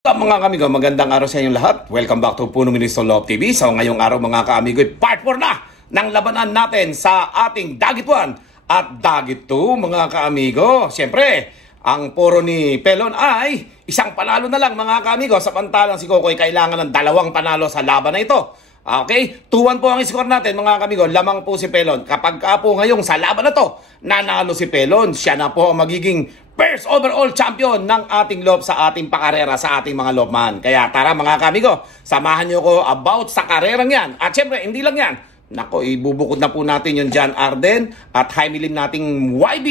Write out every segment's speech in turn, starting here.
Mga kamigo, magandang araw sa inyong lahat. Welcome back to Puno Ministro Love TV. So ngayong araw mga kamigo, part 4 na ng labanan natin sa ating Dagit 1 at Dagit 2 mga kamigo. Siyempre, ang puro ni Pelon ay isang panalo na lang mga kamigo. Samantalang si Kokoy kailangan ng 2 panalo sa laban na ito. Okay, 2-1 po ang score natin mga kamigo. Lamang po si Pelon. Kapag po ngayong sa laban na to, nanalo si Pelon, siya na po ang magiging first overall champion ng ating lob sa ating pakarera sa ating mga lobman. Kaya tara mga kamigo, samahan nyo ko about sa karerang yan. At syempre, hindi lang yan. Nako, ibubukod na po natin yung John Arden at Jaime nating YB.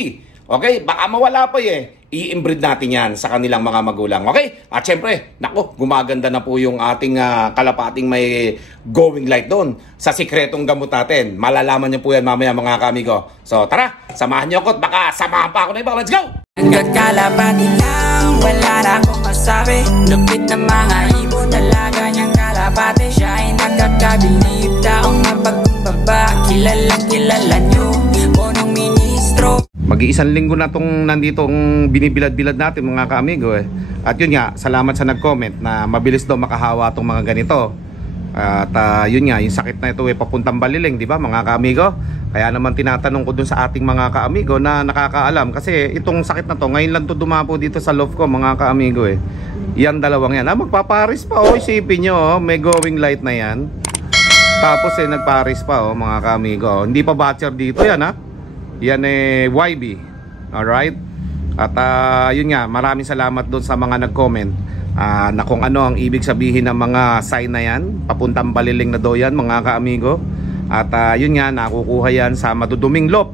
Okay, baka mawala pa i-inbreed natin yan sa kanilang mga magulang. Okay? At syempre, nako, gumaganda na po yung ating kalapating may going light doon sa sikretong gamot natin. Malalaman niyo po yan mamaya mga kamigo. So tara, samahan niyo ako at baka samahan pa ako na iba. Let's go! Hanggang kalapati lang, wala na akong masabi. Lupit na mga ibon, dalaga niyang kalapati. Siya ay nakakabilib, taong mapagkumbaba. Kilalang kilala niyo, punong ministro. Mag-iisang linggo na itong nanditong binibilad-bilad natin mga kaamigo At yun nga, salamat sa nag-comment na mabilis daw makahawa itong mga ganito. At yun nga, yung sakit na ito papuntang Baliling, di ba mga kaamigo? Kaya naman tinatanong ko dun sa ating mga kaamigo na nakakaalam. Kasi itong sakit na to, ngayon lang to dumapo dito sa love ko mga kaamigo Yan dalawang yan. Magpaparis pa isipin nyo may going light na yan. Tapos nagparis pa mga kaamigo Hindi pa batcher dito yan Yan YB. Alright? At yun nga, maraming salamat doon sa mga nag-comment na kung ano ang ibig sabihin ng mga sign na yan. Papuntang Baliling na daw yan mga kaamigo. At yun nga, nakukuha yan sa maduduming lop.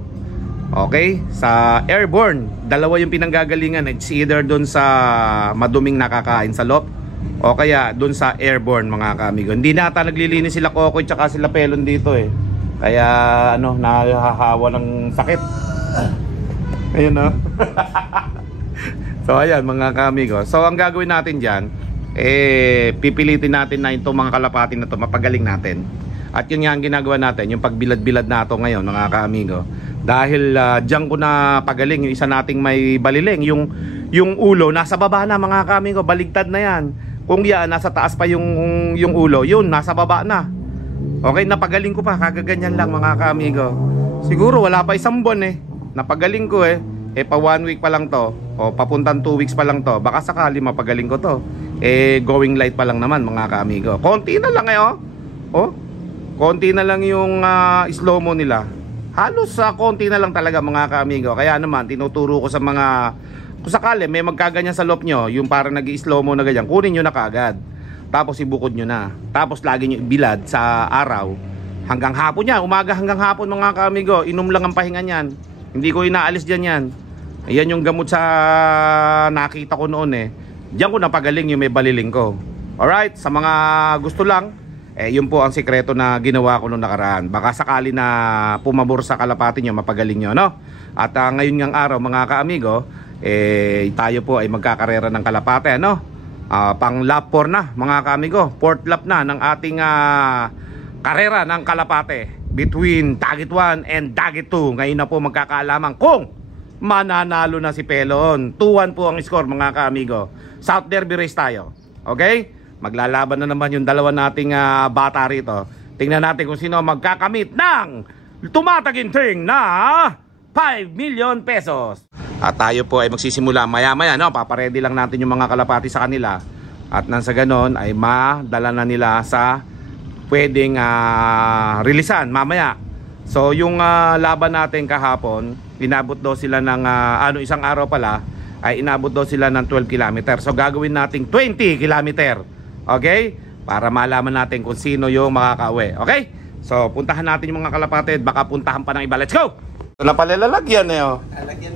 Okay? Sa airborne. Dalawa yung pinanggagalingan. It's either doon sa maduming nakakain sa lop o kaya doon sa airborne mga kaamigo. Hindi na ata naglilinis sila Kokoy tsaka sila Pelon dito Kaya nahahawa ng sakit. Ayun So ayan mga kamigo. So ang gagawin natin dyan pipilitin natin na itong mga kalapati na to mapagaling natin. At yun nga ang ginagawa natin, yung pagbilad-bilad na to ngayon mga kamigo. Dahil dyan ko na pagaling yung isa nating may baliling. Yung ulo nasa baba na mga kamigo, baligtad na yan. Kung yan nasa taas pa yung ulo, yun nasa baba na. Okay, napagaling ko pa, kagaganyan lang mga kaamigo. Siguro wala pa isang buwan napagaling ko pa 1 week pa lang to o papuntang 2 weeks pa lang to. Baka sakali mapagaling ko to going light pa lang naman mga kaamigo. Konti na lang konti na lang yung slow mo nila. Halos konti na lang talaga mga kaamigo. Kaya naman tinuturo ko sa mga kung sakali may magkaganyan sa lop nyo, yung parang nag-i-slow mo na ganyan, kunin nyo na kaagad. Tapos ibukod nyo na. Tapos lagi nyo ibilad sa araw hanggang hapon yan. Umaga hanggang hapon mga kaamigo. Inom lang ang pahinga niyan. Hindi ko inaalis dyan yan. Ayan yung gamot sa nakita ko noon Diyan ko napagaling yung may baliling ko. Alright, sa mga gusto lang yun po ang sikreto na ginawa ko noong nakaraan. Baka sakali na pumabor sa kalapati nyo, mapagaling nyo At ngayon ngang araw mga kaamigo tayo po ay magkakarera ng kalapate pang lap 4 na mga kamigo, 4th lap na ng ating karera ng kalapate between Dagit 1 and Dagit 2. Ngayon na po magkakaalaman kung mananalo na si Pelon. 2-1 po ang score mga kamigo. South Derby race tayo. Okay? Maglalaban na naman yung dalawa nating bata rito. Tingnan natin kung sino magkakamit ng tumataginting na 5 million pesos. At tayo po ay magsisimula maya-maya paparedy lang natin yung mga kalapati sa kanila. At nang sa ganon ay madala na nila sa pwedeng rilisan mamaya. So yung laban natin kahapon, inabot daw sila ng isang araw pala ay inabot daw sila ng 12 km. So gagawin nating 20 km. Okay? Para malaman natin kung sino yung makakauwi. Okay? So puntahan natin yung mga kalapati. Baka puntahan pa ng iba. Let's go! Ito na pala lalagyan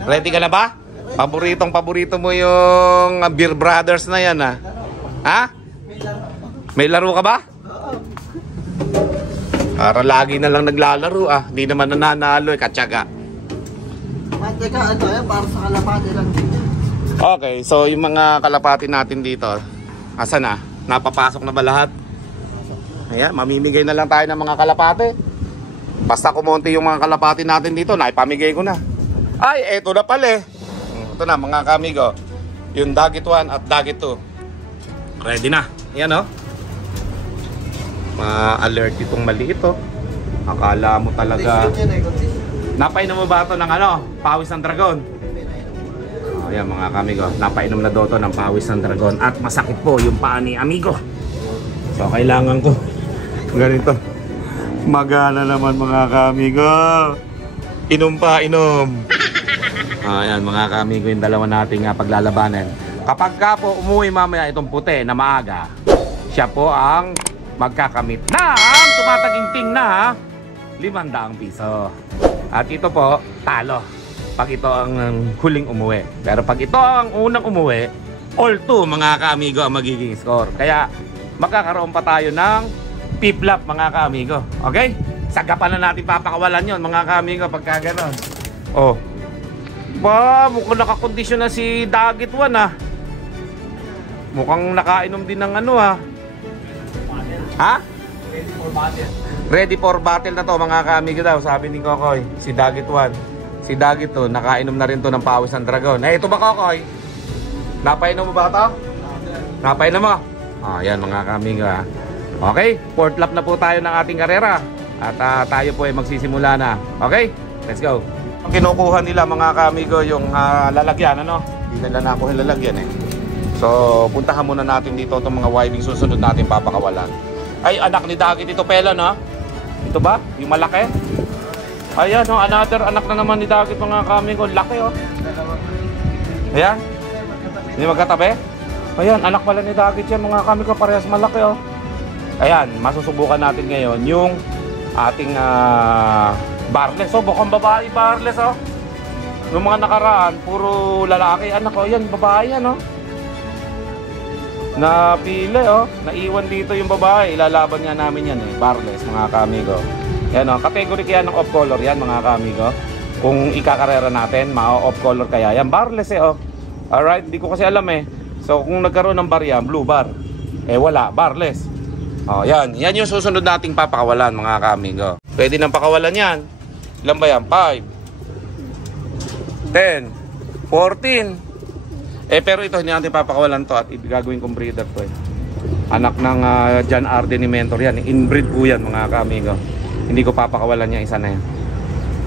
Ready ka na ba? Paborito mo yung Beer Brothers na yan Ha? May laro ka ba? Para lagi na lang naglalaro Hindi naman nananalo katsaga. Para sa kalapati lang dito. Okay, so yung mga kalapati natin dito asan na? Napapasok na ba lahat? Ayan, mamimigay na lang tayo ng mga kalapati. Basta kumonti yung mga kalapati natin dito, naipamigay ko na. Ay, eto na pala Ito na mga kamigo. Yung Dagit 1 at Dagit 2. ready na. Yan oh. Ma-alert itong mali ito. Akala mo talaga. Napainom mo ba ito ng ano? Pawis ng dragon? Oh, yan mga kamigo. Napainom na daw ito ng pawis ng dragon. At masakit po yung paa ni amigo. So kailangan ko ganito. Magana naman mga kamigo. Inom pa, inom. Ayan mga kamigo, yung dalawa nating paglalabanan. Kapag ka po umuwi mamaya itong puti na maaga, siya po ang magkakamit na tumataginting na 500 piso. At ito po, talo. Pag ito ang huling umuwi. Pero pag ito ang unang umuwi, all 2 mga kaamigo ang magiging score. Kaya magkakaroon pa tayo ng piplap mga kaamigo. Okay? Sagapan na natin papakawalan yon mga kaamigo pagka gano'n. Oh. Ba, mukhang nakakondisyon na si Dagit One ah. Mukhang nakainom din ng ano ah. Ha? Ready for battle. Ready for battle na to mga kaamigo daw, sabi ni Kokoy. Si Dagit One. Si Dagit to, nakainom na rin to ng pawis ng dragon. Eh, ito ba Kokoy? Napainom mo ba ito? Napainom mo? Ah, yan mga kaamigo ah. Okay, 4th lap na po tayo ng ating karera. At tayo po ay magsisimula na. Okay? Let's go. Ang kinukuha nila mga kaamigo yung lalagyan, ano? Hindi nila nakuha yung lalagyan eh. So, puntahan muna natin dito itong mga wiving susunod natin papakawalan. Ay, anak ni Dagit ito pela, no? Ito ba? Yung malaki? Ayan, no? Another anak na naman ni Dagit mga kaamigo. Laki, oh. Ayan. Hindi magkatabi? Ayan, anak pala ni Dagit yan mga kaamigo. Parehas malaki, oh. Ayan, masusubukan natin ngayon yung ating barless. So, bukang babae barless, oh. Yung mga nakaraan, puro lalaki. Anak ko, yan, babae yan, oh. Napili, oh. Naiwan dito yung babae. Ilalaban nga namin yan, eh. Barless, mga kamigo. Yan, oh. Category kaya ng off-color yan, mga kamigo. Kung ikakarera natin, ma-off-color kaya yan. Barless, eh, oh. Alright, hindi ko kasi alam, eh. So, kung nagkaroon ng bar yan, blue bar. Eh, wala. Barless. Oh, yan. Yan yung susunod nating papakawalan, mga kamigo. Pwede nang pakawalan yan. Ilan ba yan? 5 10 14. Eh pero ito hindi natin papakawalan to at gagawin kong breeder to eh. Anak ng John Arden ni Mentor yan. Inbreed po yan mga kamigo. Hindi ko papakawalan niya isa na yan.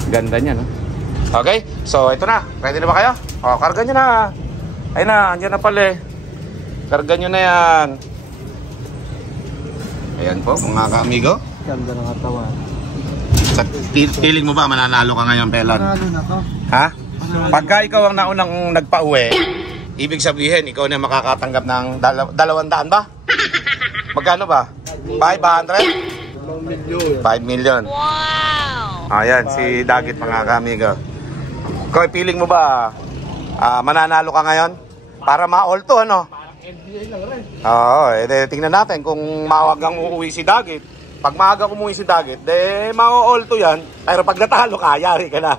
Ganda niya no. Okay, so ito na. Ready na ba kayo? O, karga nyo na. Ayun na, andyan na pala eh. Karga nyo na yan. Ayan po mga kamigo. Ganda ng katawan. Sa feeling mo ba mananalo ka ngayon, Pelon? Manalo na to. Ha? Pagka ikaw ang naunang nagpa-uwi, ibig sabihin ikaw na makakatanggap ng 200 ba? Magkano ba? 500? 5 million. Wow! Ayan, si Dagit mga kamigo. Ikaw, feeling mo ba mananalo ka ngayon? Para ma-all to, ano? Oo, tingnan natin kung maagang uuwi si Dagit. Pag maaga umuwi si Dagit, ma-all to yan. Pero pag natalo ka, yari ka na.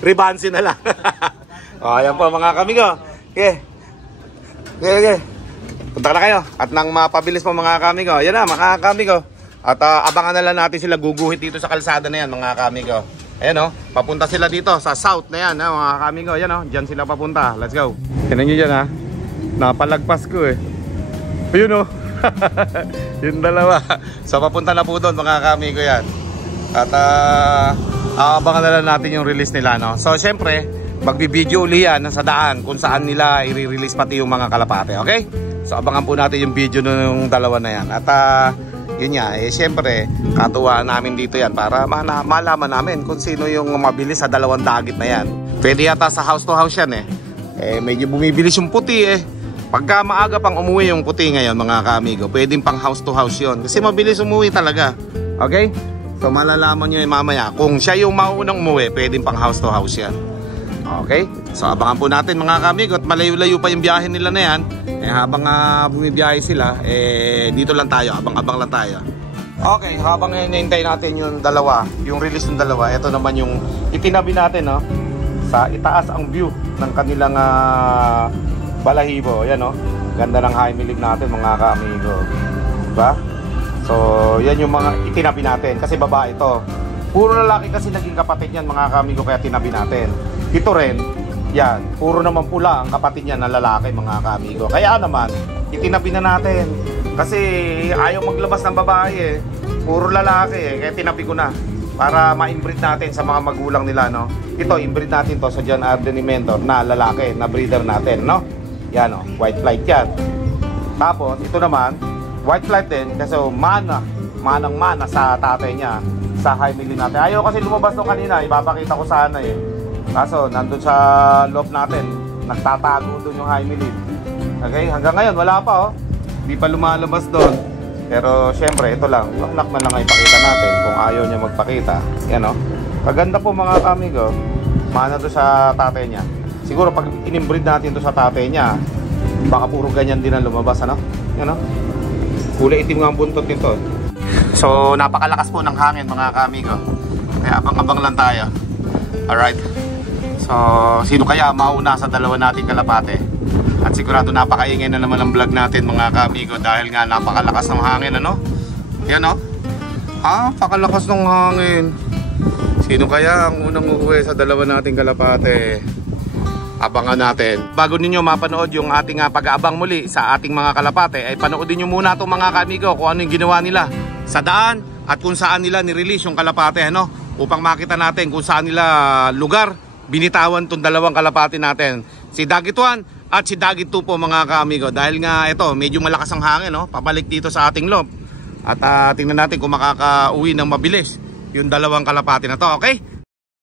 Ribansi na lang. O, ayan po mga kamigo. Okay. Punta na kayo. At nang mapabilis po mga kamigo. Ayan na mga kamigo. At abangan na lang natin sila guguhit dito sa kalsada na yan mga kamigo. Ayan o, papunta sila dito sa south na yan mga kamigo. Ayan o, dyan sila papunta. Let's go. Tinan nyo dyan ha. Napalagpas ko eh. Ayun o. Yung dalawa. So papunta na po doon mga kamigo yan. At abangan na lang natin yung release nila no. So syempre magbibideo uli yan sa daan kung saan nila i-release pati yung mga kalapate. Okay? So abangan po natin yung video ng dalawa na yan. At yun nga, syempre katuwaan namin dito yan para malaman namin kung sino yung mabilis sa 2 Dagit na yan. Pwede yata sa house to house yan medyo bumibilis yung puti Pagka maaga pang umuwi yung puti ngayon mga kamigo, pwedeng pang house to house yun. Kasi mabilis umuwi talaga. Okay? So malalaman nyo mamaya. Kung siya yung maunang umuwi, pwedeng pang house to house yan. Okay? So abangan po natin mga kamigo. At malayo-layo pa yung biyahe nila na yan. Habang bumibiyahe sila, dito lang tayo. Abang-abang lang tayo. Okay, habang hinihintay natin yung dalawa, yung release ng dalawa, ito naman yung itinabi natin no? Sa itaas ang view ng kanilang balahibo, yan ganda ng high milig natin mga kaamigo, diba? So yan yung mga itinabi natin kasi babae ito, puro lalaki kasi naging kapatid yan mga kaamigo, kaya tinabi natin. Ito rin, yan, puro naman pula ang kapatid niya na lalaki mga kaamigo, kaya naman itinabi na natin. Kasi ayaw maglabas ng babae eh. Puro lalaki eh. Kaya tinabi ko na. Para ma-inbreed natin sa mga magulang nila, no? Ito, inbreed natin to sa John Arden Mentor na lalaki, na breeder natin, no? Yan, oh, white flight yan. Tapos, ito naman, white flight din, kasi manang-mana sa tatay niya, sa high milling natin. Ayaw kasi lumabas nung kanina, ipapakita ko sana eh. Kaso, nandun sa loob natin, nagtatago dun yung high milling. Okay, hanggang ngayon, wala pa, oh. Hindi pa lumalabas doon. Pero syempre, ito lang, anak na lang ay ipakita natin kung ayaw niya magpakita. Yan o. Kaganda po mga kamigo. Mana to sa tatay niya. Siguro pag inimbreed natin to sa tatay niya, baka puro ganyan din ang lumabas, ano? Yan o. Kulay itim nga ang buntot nito. So, napakalakas po ng hangin mga kamigo. Kaya abang-abang lang tayo. Alright. So, sino kaya mauna sa dalawa nating kalapate? At sigurado napakaingay na naman ang vlog natin mga kamigo dahil nga napakalakas ng hangin, ano? Yan o. Napakalakas ng hangin. Sino kaya ang unang uuwi sa dalawa nating kalapate? Abangan natin. Bago ninyo mapanood yung ating pag-aabang muli sa ating mga kalapate, ay panoodin nyo muna itong mga kamigo kung ano yung ginawa nila sa daan at kung saan nila nirelease yung kalapate, ano? Upang makita natin kung saan nila lugar binitawan itong dalawang kalapate natin. Si Dagit 1 at si Dagit 2 po mga kaamigo. Dahil nga ito, medyo malakas ang hangin, no? Pabalik dito sa ating loob. At tingnan natin kung makakauwi ng mabilis yung dalawang kalapati na to, okay?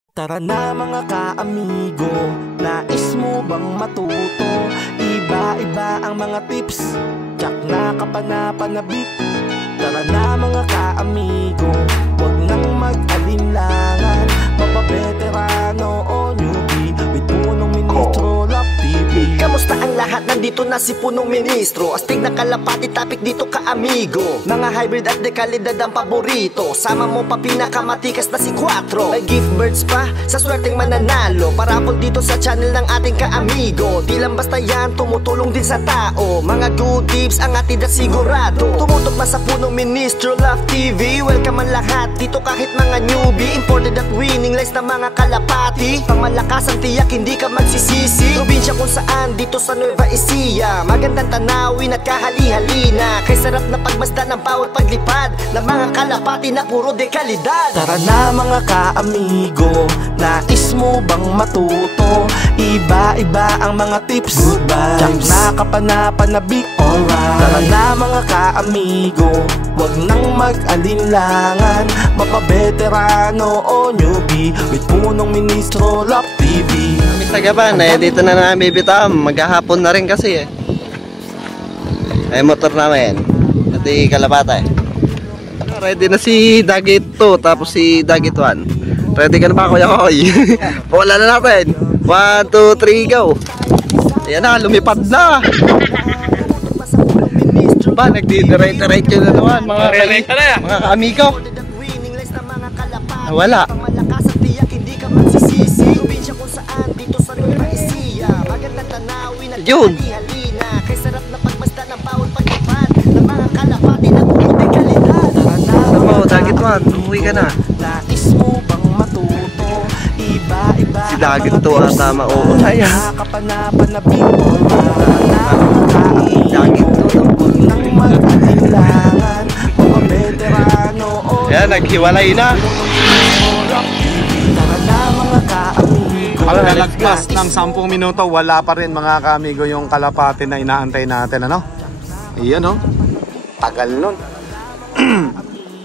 Tara na mga kaamigo, nais mo bang matuto? Iba-iba ang mga tips, tsak na kapanapanabik. Tara na mga kaamigo, huwag nang mag-alinlangan. Mapabeterano o newbie, with punong ministro, Love TV. Kamusta ang lahat? Nandito na si punong ministro. Astig na kalapati, topic dito ka-amigo. Mga hybrid at dekalidad ang paborito. Sama mo pa pinakamatikas na si Quattro. May gift birds pa sa swerteng mananalo. Parapol dito sa channel ng ating ka-amigo. Di lang basta yan, tumutulong din sa tao. Mga good tips ang atid at sigurado. Tumutok na sa punong ministro, Love TV. Welcome ang lahat dito kahit mga newbie. Imported at winning lies na mga kalapati. Pangmalakas ang tiyak, hindi ka magsisisi. Probinsya kung saan, dito sa Nueva Ecija. Magandang tanawin at kahali-halina. Kay sarap na pagmasdan ng bawat paglipad ng mga kalapati na puro dekalidad. Tara na mga kaamigo, nais mo bang matuto? Iba-iba ang mga tips, tsak na kapanapanabik. Tara na mga kaamigo, huwag nang mag-alinlangan. Mapabeterano o newbie, with punong ministro, Love TV. Mr. Gaban, dito na namin bibitam. Maghahapon na rin kasi eh. Ay motor namin. Pati kalapate. Ready na si Dagit 2, tapos si Dagit 1. Ready ka na ba Kuya Koy? Wala na natin. 1, 2, 3, go. Ayan na, lumipad na. Ba, nagdi-direct yun na naman mga amigo. Wala. Yun. Kay sarap na pagmasdan ng bawat paglipad ng mga kalapati na puro dekalidad. Tama, Dagit 1, umuwi ka na. Nais mo bang matuto? Iba-iba Si Dagit 2 ang tama, oo. Ayan. Kapanapanabik. Dagit 2. Huwag nang mag-alinlangan. Mapabeterano o Ayan, naghiwalay na. tara na mga kaamigo. Pagkalagpas ng 10 minuto, wala pa rin mga kamigo yung kalapate na inaantay natin, ano? Iyan, no? Tagal nun.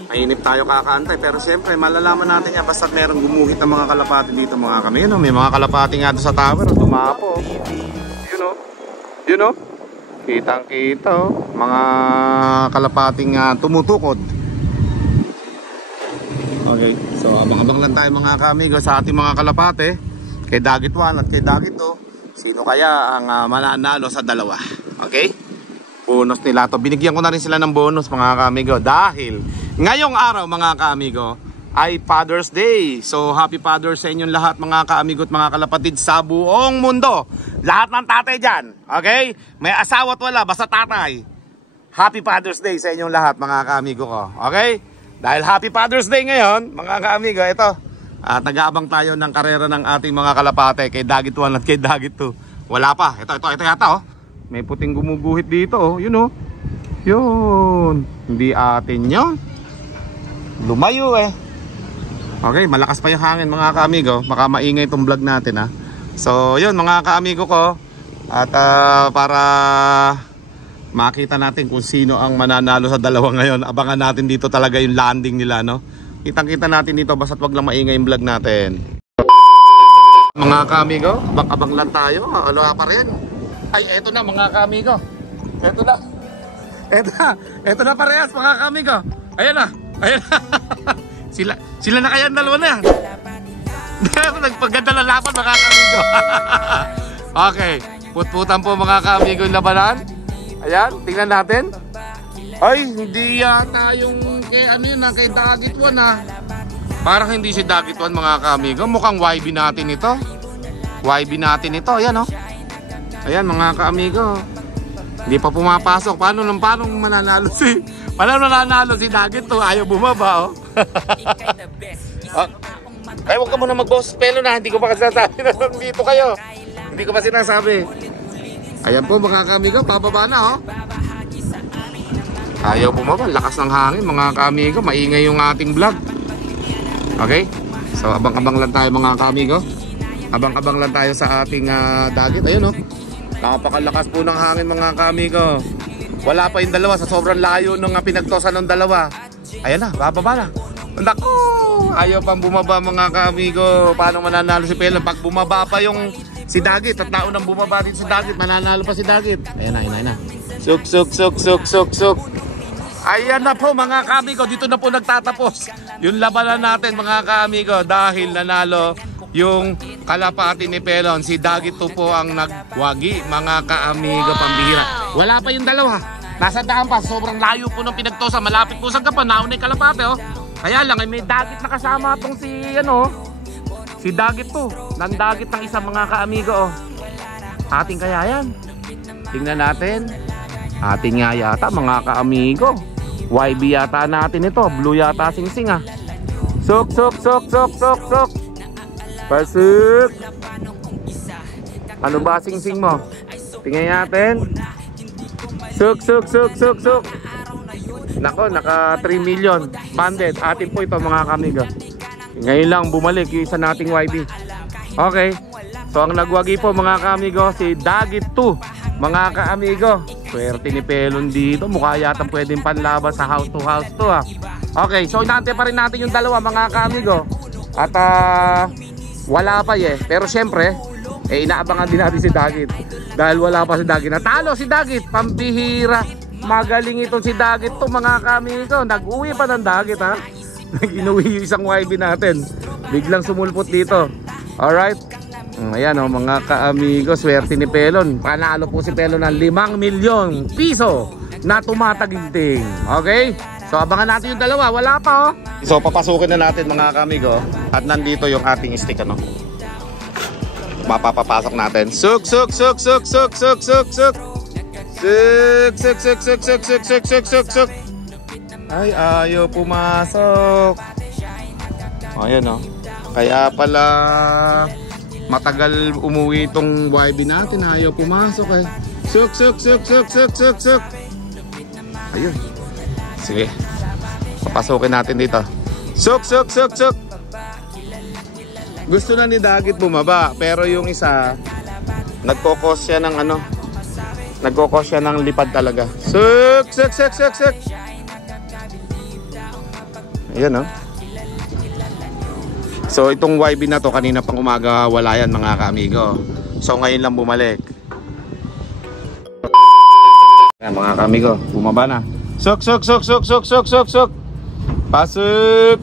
Mainip tayo kakaantay, pero siyempre malalaman natin yan basta't merong gumuhit ng mga kalapate dito mga kami. May mga kalapate nga doon sa tower, tumapo. You know? Kitang-kita, oh. Mga kalapating tumutukod. Okay, so abang-abang lang tayo mga kamigo sa ating mga kalapate. Kay Dagit 1 at kay Dagit 2, sino kaya ang mananalo sa dalawa? Okay? Bonus nila to. Binigyan ko na rin sila ng bonus mga kamigo dahil ngayong araw mga kamigo ay Father's Day. So happy Father's sa inyong lahat mga kaamigo at mga kalapatid sa buong mundo. Lahat ng tatay dyan. Okay? May asawa at wala, basta tatay. Happy Father's Day sa inyong lahat mga kaamigo ko. Okay? Dahil happy Father's Day ngayon mga kaamigo, ito. At nag-aabang tayo ng karera ng ating mga kalapate kay Dagit 1 at kay Dagit 2. Wala pa. Ito yata, oh. May puting gumuguhit dito oh. Yun oh. Yun. Hindi atin yun. Lumayo eh. Okay, malakas pa yung hangin mga ka-amigo. Baka maingay itong vlog natin ha. So yun mga ka-amigo ko. At para makita natin kung sino ang mananalo sa dalawa ngayon. Abangan natin dito talaga yung landing nila no. Kitang-kita natin dito basta't wag lang maingay yung vlog natin. Mga ka-amigo, abang lang tayo. Ano pa rin? Ay, eto na mga ka-amigo. Eto na. Eto na parehas mga ka-amigo. Ayan na. Ayan na. Sila na kaya dalawa na yan. Nagpaganda na laban mga ka-amigo. Okay. Put-putan po mga ka-amigo yung labanan. Ayan, tingnan natin. Ay, hindi yata yung kay ano yun kay Dagit One Parang hindi si Dagit One mga ka-amigo. Mukhang YB natin ito. YB natin ito. Ayan oh. Ayan mga ka-amigo. Hindi pa pumapasok. Paano mananalo si Dagit to? Ayaw bumaba oh. Ay, huwag ka muna mag-boss pelo na. Hindi ko pa kasasabi na dito kayo. Hindi ko pa sinasabi. Ayan po mga ka-amigo. Bababa na oh. Ayaw bumaba. Lakas ng hangin mga ka-amigo. Maingay yung ating vlog. Okay? So abang-abang lang tayo mga ka-amigo. Abang-abang lang tayo sa ating Dagit. Ayun oh. Napakalakas po ng hangin mga ka-amigo. Wala pa yung dalawa sa sobrang layo nung pinagtosan ng dalawa. Ayan na, bababa na. Naku, ayaw pang bumaba mga ka-amigo. Paano mananalo si Pelo? Pag bumaba pa yung si Dagit at naunang bumaba dito si Dagit, mananalo pa si Dagit. Ayan na. Suk. Ayan na po mga ka-amigo. Dito na po nagtatapos yung labanan natin mga ka-amigo. Dahil nanalo yung kalapati ni Pelon. Si Dagit to po ang nagwagi mga ka-amigo pambihira. Wala pa yung dalawa. Nasa daan pa. Sobrang layo po ng pinagtosa. Malapit po sa gapan. Nauna yung kalapati oh. Kaya lang ay may Dagit na kasama itong si Dagit to. Nandagit ng isang mga ka-amigo oh. Ating kaya yan. Tingnan natin. Ating nga yata mga ka-amigo. YB yata natin ito. Blue yata sing-sing ah. Suk. Pasuk. Ano ba sing-sing mo? Tingnan natin. Suk. Nako, naka 3 million banded. Atin po ito mga kamigo. Ngayon lang bumalik yung isa nating YB. Okay. So ang nagwagi po mga kamigo si Dagit 2 mga ka-amigo. Swerte ni Pelon dito. Mukha yata pwedeng panlaban sa house to house to ha. Okay, so inaantay pa rin natin yung dalawa mga ka-amigo. At wala pa pero syempre inaabangan din natin si Dagit. Dahil wala pa si Dagit. Natalo si Dagit. Pambihira. Magaling itong si Dagit to mga ka-amigo. Nag-uwi pa ng Dagit ha. Nag-inuwi yung isang YB natin. Biglang sumulpot dito. Alright. Ayan o mga ka-amigo, swerte ni Pelon. Panalo po si Pelon ng 5 milyong piso na tumataginting. Okay? So abangan natin yung dalawa, wala pa oh. So papasukin na natin mga ka-amigo. At nandito yung ating stick ano. Mapapapasok natin. Suk. Ay, ayaw pumasok. Ayan oh. Kaya pala matagal umuwi itong YB natin. Ayaw pumasok eh. Suk. Ayun. Sige. Papasukin natin dito. Suk. Gusto na ni Dagit bumaba. Pero yung isa nagkokos siya ng ano. Nagkokos siya ng lipad talaga. Suk. Ayan oh. So itong YB na to kanina pang umaga wala yan mga ka-amigo. So ngayon lang bumalik. Ayan mga ka-amigo, bumaba na. Suk. Pasok.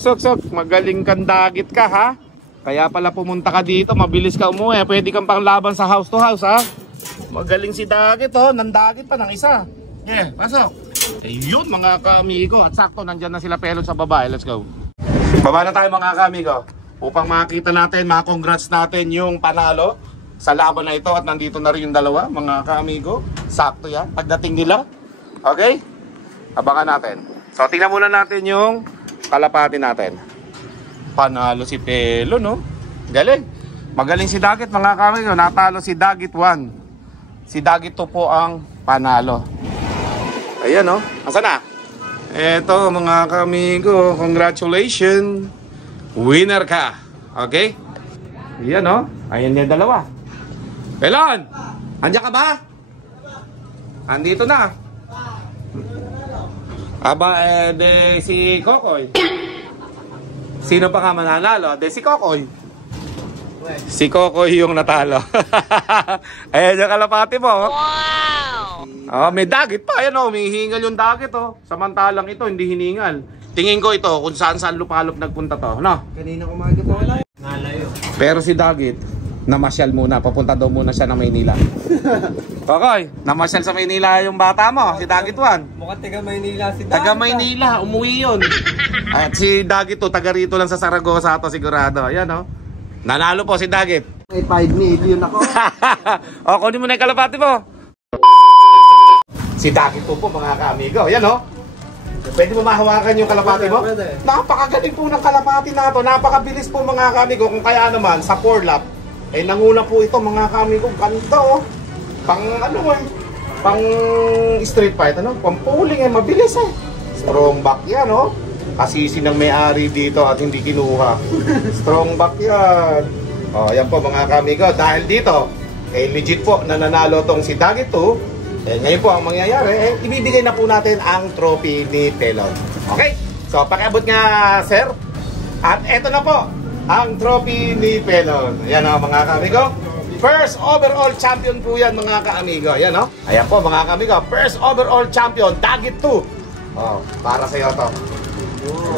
Suk. Magaling kang Dagit ka ha. Kaya pala pumunta ka dito, mabilis ka umuwi. Pwede kang pang laban sa house to house ha. Magaling si Dagit oh, nandagit pa ng isa. Yeah, pasok. Ayun mga ka-amigo. At sakto nandyan na sila Pelon sa babae. Let's go. Baba na tayo mga ka-amigo upang makita natin, makongrats natin yung panalo sa laban na ito. At nandito na rin yung dalawa mga ka-amigo. Sakto yan pagdating nila. Okay? Abangan natin. So tingnan muna natin yung kalapati natin. Panalo si Pelo no? Galing. Magaling si Dagit mga ka-amigo. Natalo si Dagit 1. si Dagito po ang panalo. Ayan o. Asan na? Eto mga kamigo, congratulations. Winner ka. Okay? Ayan o. Ayan yung dalawa. Pelon! Andiyan ka ba? Andito na. Aba, de si Kokoy. Sino pa nga mananalo? De si Kokoy. Si Kokoy yung natalo. Ayan yung kalapati mo. Wow! Oh, may dagit pa. Ayan o, humihingal yung dagit o. Samantalang ito, hindi hiningal. Tingin ko ito kung saan lupalop nagpunta to. No? Kanina umaga pa wala. Nalayo. Pero si Dagit, namasyal muna. Papunta daw muna siya ng Maynila. Kokoy, namasyal sa Maynila yung bata mo. Si Dagit 1. Mukhang taga Maynila si Dagit. Taga Maynila, umuwi yun. At si Dagit to, taga rito lang sa Saragosa to sigurado. Ayan o. Nanalo po si Dagit. May 5 million ako. O, kunin mo na yung kalapati mo. Si Dagit po mga kaamigo. Ayan o. Pwede mo mahawakan yung kalapati mo? Pwede. Napakagaling po ng kalapati na to. Napakabilis po mga kamigo. Kung kaya naman sa 4 lap, eh nanguna po ito mga kamigo. Ganda oh. Pang ano eh. Pang street fight ano? Pang pulling eh. Mabilis eh. Strong back yan oh. Kasisi ng may-ari dito at hindi kinuha. Strong back yan. Oh, yan po mga kamigo. Dahil dito, eh legit po na nanalo tong si Dagit 2. Eh, ngayon po ang mangyayari, eh, ibibigay na po natin ang trophy ni Pelon. Okay? So, pakiabot nga, sir. At eto na po, ang trophy ni Pelon. Ayan o, mga kaamigo. First overall champion po yan, mga kaamigo. Ayan o. Ayan po, mga kaamigo. First overall champion, Dagit 2. Oh, para sa'yo to.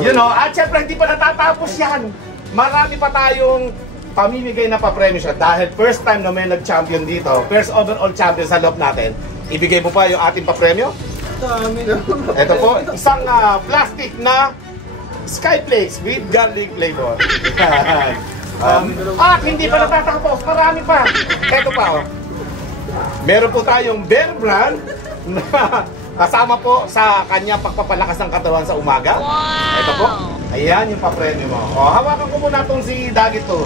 Yun o. At syempre, hindi pa natatapos yan. Marami pa tayong pamimigay na pa-premyo siya. Dahil first time na may nag-champion dito, first overall champion sa loob natin, ibigay mo pa yung ating pa-premyo? Dami na. Ito po, isang plastic na Skyflakes with garlic flavor. At hindi pa natatapos, marami pa. Ito pa oh. Meron po tayong Bear Brand na kasama po sa kanyang pagpapalakas ng katawan sa umaga. Wow! Ito po. Ayan yung pa-premyo mo. O, hawakan ko muna itong si Dagit to.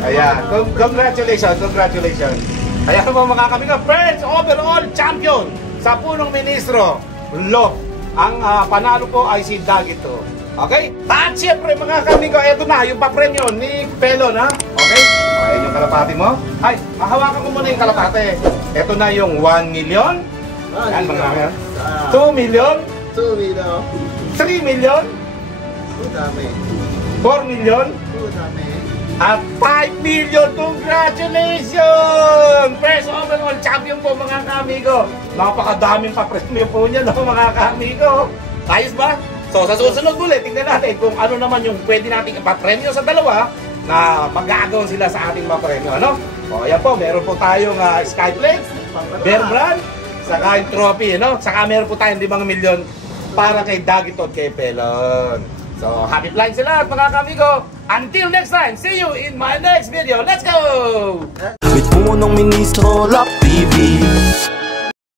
Ayan. Congratulations, congratulations. Ayan po mga kamigo, first overall champion sa Punong Ministro. Lo, ang panalo po ay si Dagit to. Okay? At syempre mga kamigo, ito na yung pa-premyo ni Pelon ha. Okay? O, ayan yung kalapati mo. Ay, hawakan ko muna yung kalapati. Ito na yung 1 million. Ayan mga kamigo. 2 million. 2 million. 3 million. Dami. 4 million. Dami. At 5 million. Congratulations! First overall champion po mga kaamigo. Napakadaming pa-premyo po niya no, mga kaamigo. Ayos ba? So sa susunod ulit, tingnan natin kung ano naman yung pwede nating ipa-premyo sa dalawa na magagawin sila sa ating pa-premyo. Ano? O yan po, meron po tayong Skyflakes, Bear Brand, saka yung trophy. No? Saka meron po tayong 5 milyon para kay Dagit at kay Pelon. So, happy flying sila mga kamigo. Until next time, see you in my next video. Let's go! With Punong Ministro Love TV.